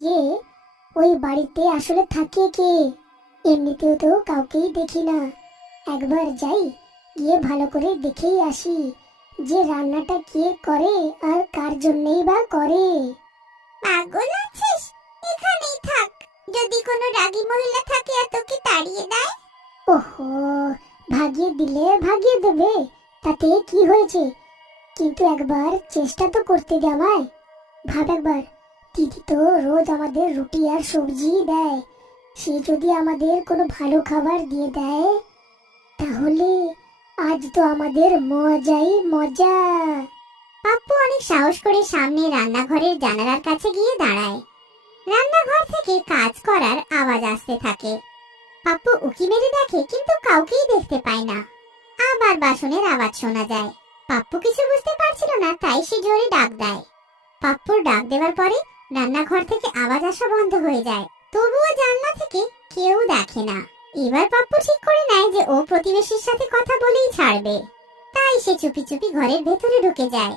যে ওই বাড়িতে আসলে থাকে কে। এমনিতেও তো কাউকেই দেখি না। একবার যাই, গিয়ে ভালো করে দেখেই আসি যে রান্নাটা কে করে আর কার জন্যই বা করে। পাগল আছিস? এখানেই থাক। যদি কোনো রাগী মহিলা থাকে আর তোকে তাড়িয়ে দেয়? ওহো, ভাগিয়ে দিলে ভাগিয়ে দেবে, তাতে কি হয়েছে? কিন্তু একবার চেষ্টা তো করতে দে আমায়। ভাব একবার, দিদি তো রোজ আমাদের রুটি আর সবজি দেয়। সে যদি আমাদের কোনো ভালো খাবার দিয়ে দেয়, তাহলে আজ তো আমাদের মজাই মজা। পাপ্পু অনেক সাহস করে সামনে রান্নাঘরের জানালার কাছে গিয়ে দাঁড়ায়। রান্নাঘর থেকে কাজ করার আওয়াজ আসতে থাকে। পাপ্পু উকি মেরে দেখে, কিন্তু কাউকেই দেখতে পায় না। আবার বাসনের আওয়াজ শোনা যায়। পাপ্পু কিছু বুঝতে পারছিল না, তাই সে জোরে ডাক দেয়। পাপ্পুর ডাক দেওয়ার পরে রান্নাঘর থেকে আওয়াজ আসা বন্ধ হয়ে যায়। তবুও জানলা থেকে কেউ দেখে না। এবার পাপ্পু ঠিক করে নেয় যে ও প্রতিবেশীর সাথে কথা বলেই ছাড়বে। তাই সে চুপি চুপি ঘরের ভেতরে ঢুকে যায়।